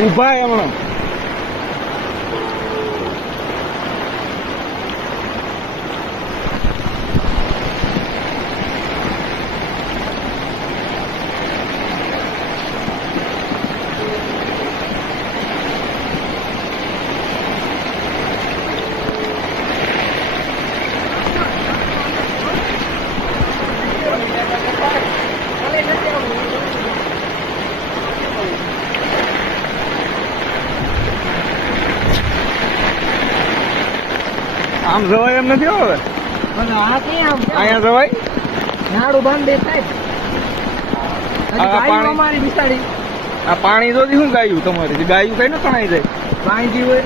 o mano. આમ જવાય એમ નથી હવે? આ ક્યાં આમ અહીંયા જવાય? નાડું બંધ સાહેબ અમારી બિસાડી. આ પાણી તો શું ગાયું તમારી? ગાયું કઈ ન તણાઈ જાય? પાણી જાય.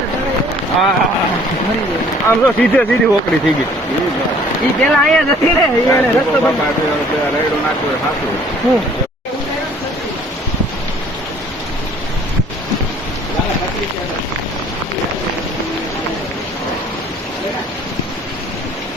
આમ તો સીધે સીધી ઓકડી થઈ ગઈ. એ પેલા અહીંયા નથી ને એને રસ્તો બંધ.